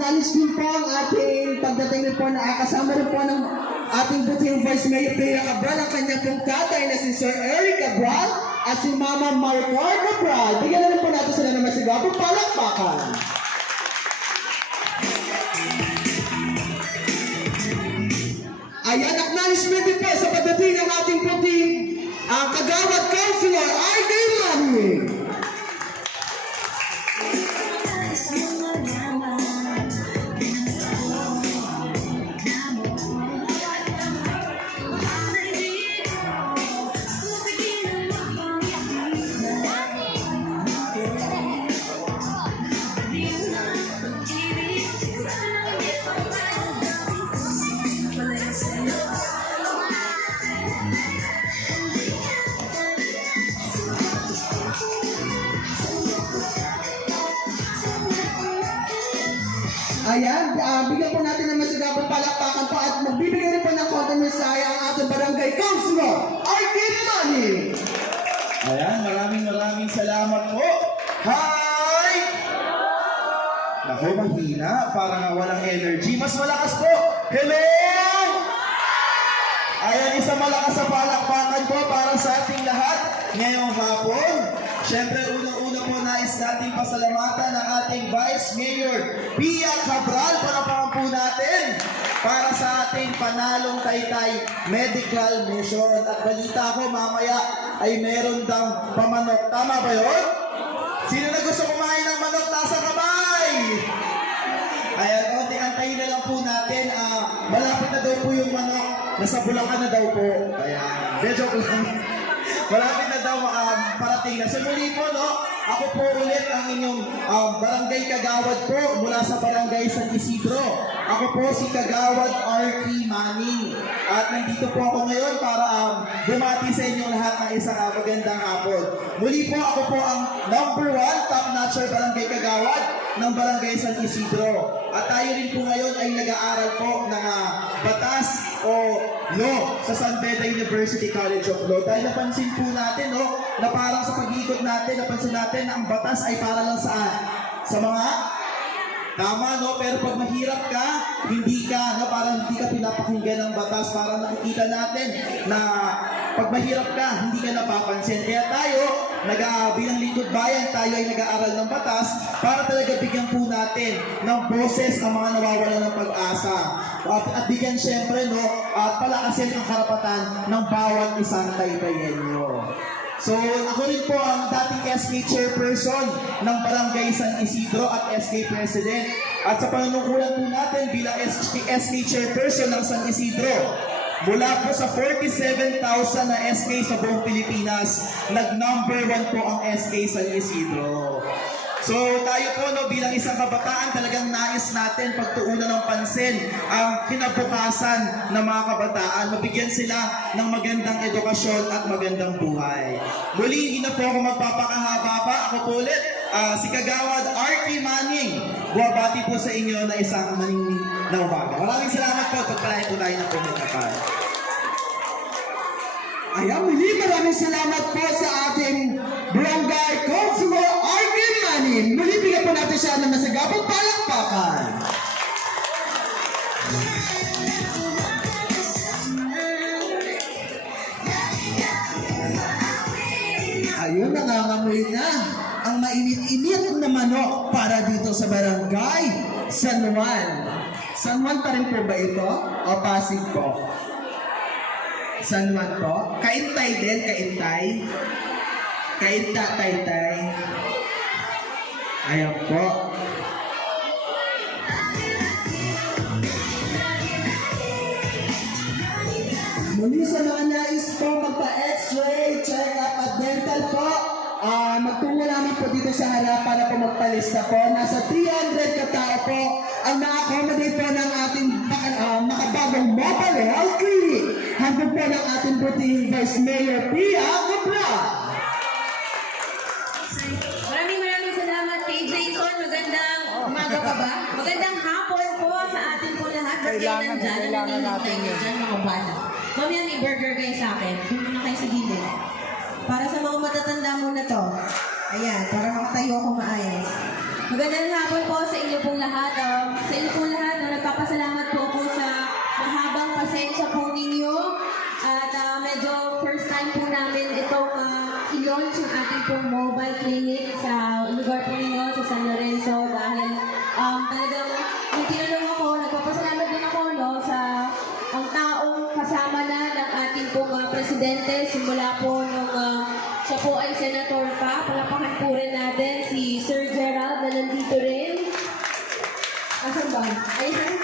acknowledge din po ang ating pagdating rin po na kasama rin po ng ating buting Vice Mayor Pia Cabral, ang kanyang pong tatay na si Sir Eric Cabral at si Mama Maricor Cabral. Bigyan na rin po natin sila ng masigabong palakpakan. Ayan, acknowledgement din po sa pagdating ng ating puting Kagawad Councilor R.D. Manny. Ayan, bigyan po natin ng masigabong palakpakan po at magbibigay rin po ng konting mensahe ang ating barangay councilor, R.D. Manny. Ayan, maraming salamat po. Hi! Naku, mahina. Parang walang energy. Mas malakas po. Hello! Ayan, isang malakas sa palakpakan po para sa ating lahat ngayong hapon. Siyempre, unang-una po nais nating pasalamatan ang ating Vice Mayor Pia Cabral. Palapakan po natin para sa ating panalong Taytay Medical Mission. At balita ko mamaya ay meron daw pamanok. Tama ba yun? Sino na gusto kumain ng manok? Nasa kamay! Ayan, konti antayin na lang po natin. Malapit na daw po yung manok. Nasa Bulacan na daw po. Ayan, medyo lang. Malapit na daw parating na. So muli po, no? Ako po ulit ang inyong barangay kagawad po mula sa barangay San Isidro. Ako po si Kagawad R.T. Manny. At nandito po ako ngayon para bumati sa inyong lahat ng isang magandang hapon. Muli po, ako po ang #1 top-notcher barangay kagawad ng barangay San Isidro. At tayo rin po ngayon ay nag-aaral po ng batas o law sa San Beda University College of Law. Dahil napansin po natin, no, na parang sa pag-iikot natin, napansin natin na ang batas ay para lang saan? Sa mga tama, no? Pero pag mahirap ka, hindi ka, no? Parang hindi ka pinapakinggan ng batas. Parang nakikita natin na pag mahirap ka, hindi ka napapansin. Kaya tayo, bilang lingkod bayan, tayo ay nag-aaral ng batas para talaga bigyan po natin ng boses ang mga nawawalan ng pag-asa. At bigyan syempre, no? At palakasin ang karapatan ng bawat isang Taytayenyo. So, ako rin po ang dating SK Chairperson ng Barangay San Isidro at SK President. At sa panunungkulan po natin bilang SK Chairperson ng San Isidro, mula po sa 47,000 na SK sa buong Pilipinas, nag-number 1 po ang SK San Isidro. So tayo po, no, bilang isang kabataan, talagang nais natin pagtuunan ng pansin ang kinabukasan ng mga kabataan, mabigyan sila ng magandang edukasyon at magandang buhay. Muli, hindi na po ako magpapakahaba pa. Ako po ulit, si Kagawad R.T. Manning. Buwabati po sa inyo na isang maningning na umaga. Maraming salamat po. Pagpalain po tayo ng pumitapan. Ayan, muli maraming salamat po sa ating barangay councilor R.D. Manny. Muli bigyan po natin siya ng masagabong palakpakan. Ayun, nangangamoy na ang mainit-init na manok para dito sa barangay San Juan. San Juan pa rin po ba ito? O Pasig po? San Juan po? Kaintay din, kaintay. Kainta, taytay. Ayan po. Muli sa mga nais po magpa-x-ray, check-up at dental po, magtungo namin po dito sa harap para po magpalista po. Nasa 300 katao po ang na-accommodate po ng ating makabagong mobile health clinic. Handog po ng ating buting Vice Mayor Pia Cabral. Maraming salamat kay Jason. Magandang umaga pa ba? Magandang hapon po sa atin po lahat. Ba't kayo nandyan? Ano natin dyan mga bata? Mamaya may burger kayo sa akin. Doon muna kayo sa gilid. Para sa mga matatanda muna to. Ayan, para makatayo ako maayos. Magandang hapon po sa inyo pong lahat. Sa inyo pong lahat, nagpapasalamat po ako sa mahabang pasensya po ninyo. At medyo first time po namin itong i-launch yung ating pong mobile clinic sa lugar po ninyo, sa San Lorenzo. Dahil talagang yung tinanong ako, nagpapasalamat din ako sa ang taong kasama na ng ating pong presidente simula po nung siya po ay senator pa. Palapakan po rin natin si Sir Gerald na nandito rin. Asan ba? Ayun.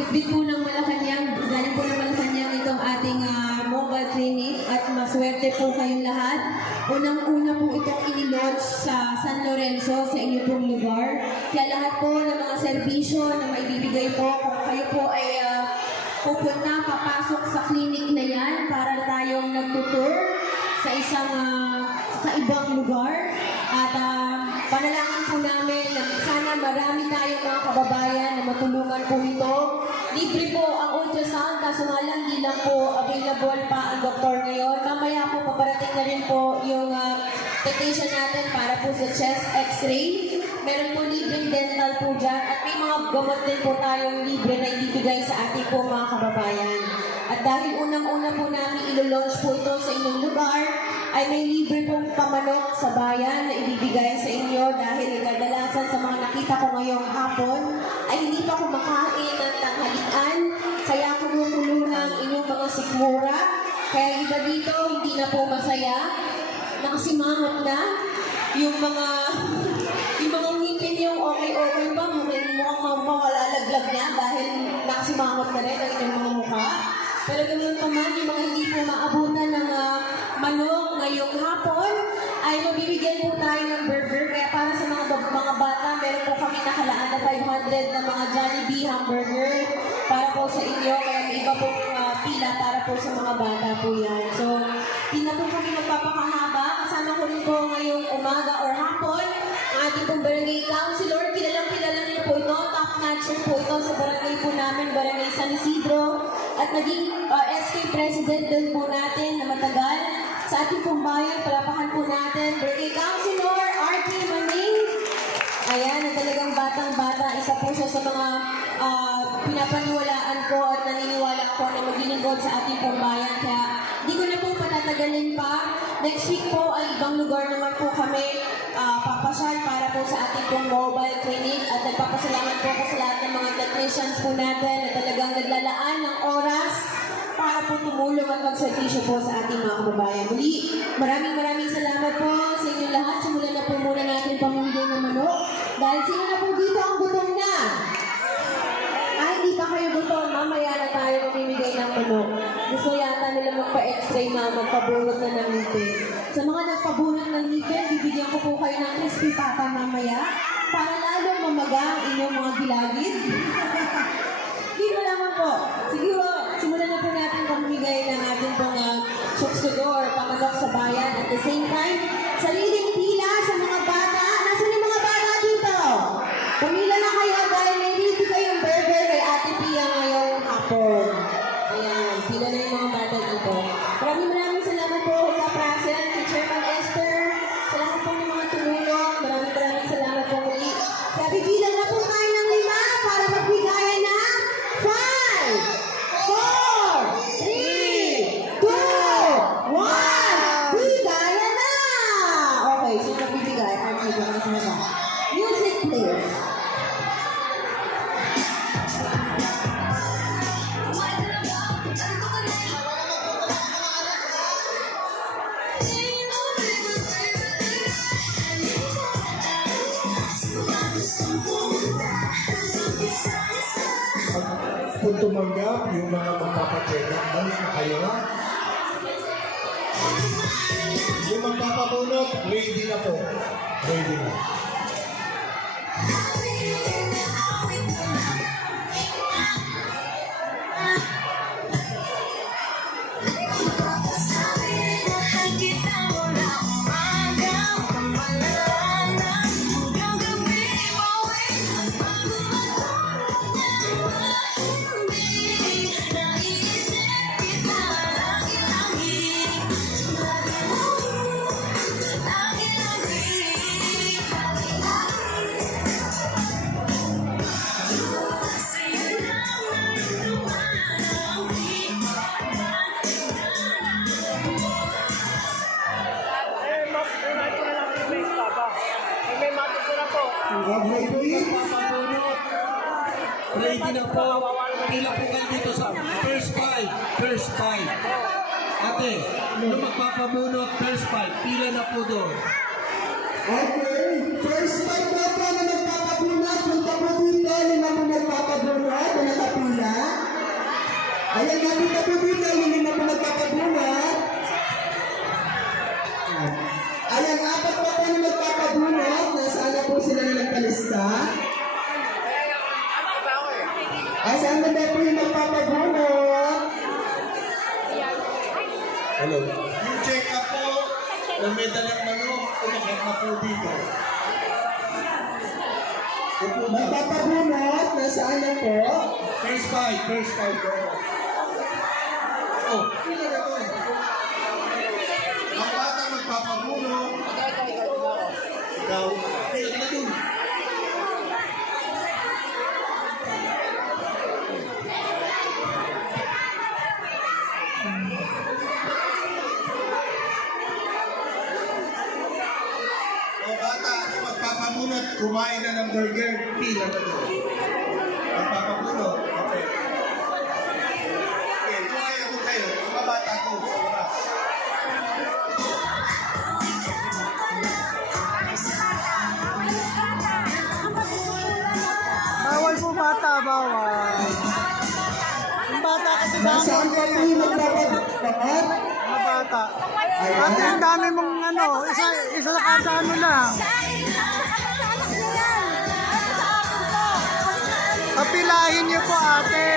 Bitbit po ng Malacanang, galing po ng Malacanang itong ating mobile clinic at maswerte po kayong lahat. Unang-una po itong inilaunch sa San Lorenzo, sa inyo pong lugar. Kaya lahat po ng mga serbisyo na maibibigay po, kung kayo po ay pupunta, papasok sa clinic na yan para tayong nagtutur sa isang kaibang lugar. At panalangin po namin na sana marami tayong mga kababayan na matulungan po ito. Libre po ang ultrasound, kaso nga lang hindi lang po available pa ang doktor ngayon. Mamaya po paparating na rin po yung technician natin para po sa chest x-ray. Meron po libreng dental po dyan at may mga gamot din po tayong libre na ibibigay sa ating po mga kababayan. At dahil unang-una po namin ilo-launch po ito sa inyong lugar, ay may libre pong pamanok sa bayan na ibibigay sa inyo dahil kadalasan sa mga nakita ko ngayong hapon ay hindi pa kumakain ng tanghalian, kaya kumukulo ng inyong mga sikmura. Kaya iba dito, hindi na po masaya, nakasimangot na yung mga ngipin yung okay pa, mukhang mawalalaglag niya dahil nakasimangot na rin ang inyong mga mukha. Pero ganoon pa man, yung mga hindi po maabutan ng manok ngayong hapon, ay mabibigyan po tayo ng burger. Kaya para sa mga bata, meron po kami nakalaan na 500 na mga Jollibee hamburger para po sa inyo. Kaya may iba pong pila para po sa mga bata po yan. So, hindi na po kami magpapakahaba. Kasama ko rin po ngayong umaga or hapon ang ating pong barangay councilor. Kilala niyo po ito. Top-notcher po ito sa barangay po namin, Barangay San Isidro. At naging SK President din po natin na matagal sa ating pong bayan. Palapakan po natin, Barangay Councilor RT Maning. Ayan, na talagang batang-bata. Isa po siya sa mga pinapaniwalaan ko at naniniwala ko na maglilingkod sa ating pong bayan. Kaya hindi ko na po patatagalin pa. Next week po ay ibang lugar naman po kami papasyal para po sa ating pong mobile clinic. At nagpapasalamat po ako sa lahat ng mga technicians po natin na talagang naglalaan ng oras para po tumulong at magservisyo po sa ating mga kababayan. Muli, maraming salamat po sa inyong lahat. Simulan na po muna natin pamimigay ng manok. Dahil sino na po dito ang gutom na? Hindi pa kayo gutom. Mamaya na tayo mamimigay ng manok. Gusto yata nila magpa-x-ray na magpabunot na ng ngipin. Sa mga nagpabunot ng ngipin, bibigyan ko po kayo ng crispy pata mamaya para lalong mamaga ang inyong mga gilagid. Hindi mo naman po. Siguro, simulan na po natin pamimigay ng ating pong suksudor, pamanok sa bayan. At the same time, sariling pila sa mga bata. Nasaan yung mga bata dito? Pumila na kayo dahil may libre kayong burger kay Ate Pia ngayong hapon. Ayan, pila na yung mga bata dito. Maraming salamat po kay Kaprasen, kay Chairman Esther, sa lahat po ng mga tumulong. Maraming salamat po muli. Kaya bibilang na po tayo ng 5 para magbigayan na 5, 4, 3, 2, 1. Bigayan na! Okay, sino nagbibigay? Music please. Kung tumanggap yung mga magpapacheck up, balik na kayo na. Yung magpapabunot, ready na po. Ready na. Magpapabunot. Ready na po. Pila po kayo dito sa first five. First five. Ate, yung magpapabunot, first five. Pila na po doon. Okay, first fight na po na magpapabunot. Punta po dito, yung mga magpapabunot na nakapila. Ayan, nakita po dito, yung mga magpapabunot. Ayan, apat pa po na magpapabunot. Nasaan na po sila na nagkalista? Saan na ba po yung magpapabunot? Hello. Yung check up po, kung may dalang manok, umakit na po dito. Upo na. Magpapabunot, nasaan na po? First five po. Oh, pila na to. Ang bata magpapabunot. Ikaw, pila na dun. O bata, yung magpapamunot, kumain na ng burger, pila na doon. Magpapamunot, okay. Okay, kumain ako kayo, mga bata ko sa oras. Bawal po bata, bawal. Yung bata kasi Nasaan dami. pa po yung magpapabunot? Mga bata. Ate, ang dami mong ano, isa sa kada ano lang. Papilahin niyo po, ate.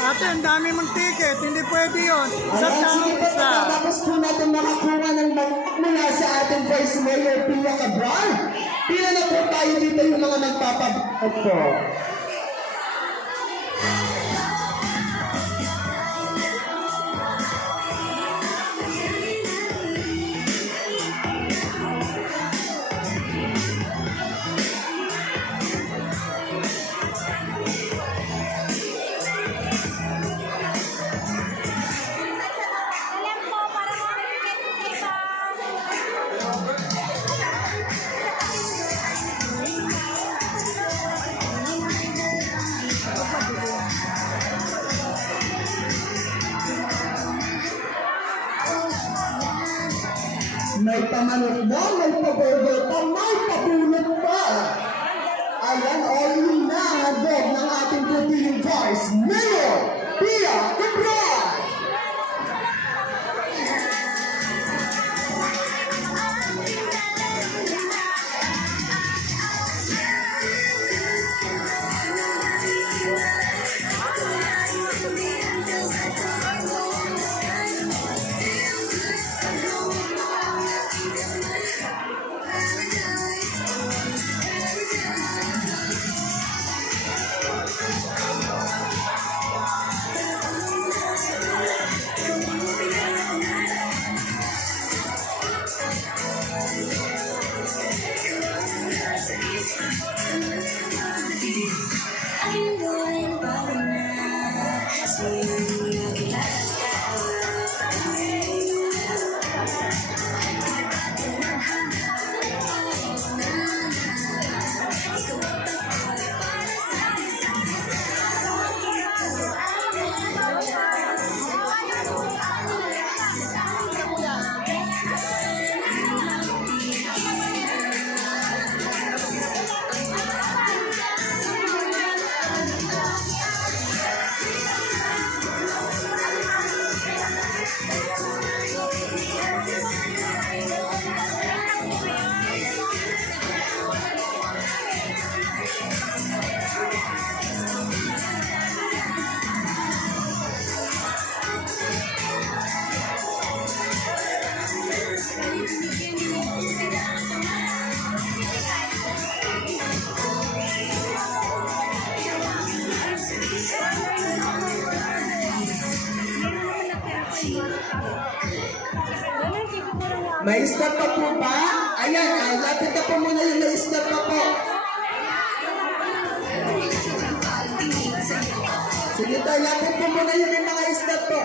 Ate, ang dami mong ticket. Hindi pwede yun. Isa Ayan, tao, sige po, isa. tapos po natin makakuha ng mula sa ating Vice Mayor Pia Cabral. Pila na po tayo dito yung mga magpapabunot po. May pamanok na, may paburger pa, may pabunot pa. Ayan, all in na handog ng ating puting Vice Mayor Pia Cabral. May stop pa po ba? Ayan, lapit na po muna yung may stop pa po. Sige tayo, lapit po muna yung may mga stop po.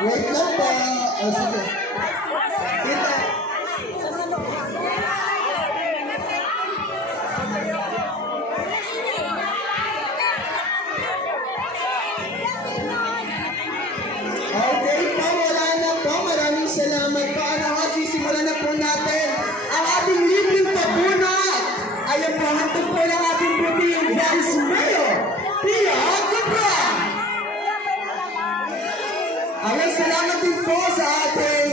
Wait lang po. O, sige. Ito. Okay po, wala na po. Maraming salamat po. Ano ho, sisimulan na po natin ang ating libreng pabunot. Ayan po, hantog po ng ating buting Vice Mayor, Pia Cabral. Ayan, salamat din po sa ating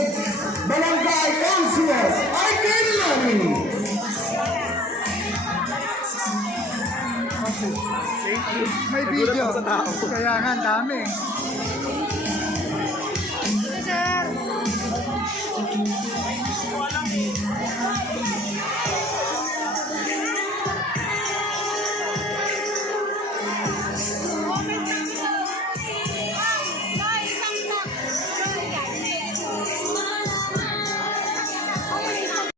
Barangay Councilor, Arkin Lamy. May video. Kaya nga, ang dami.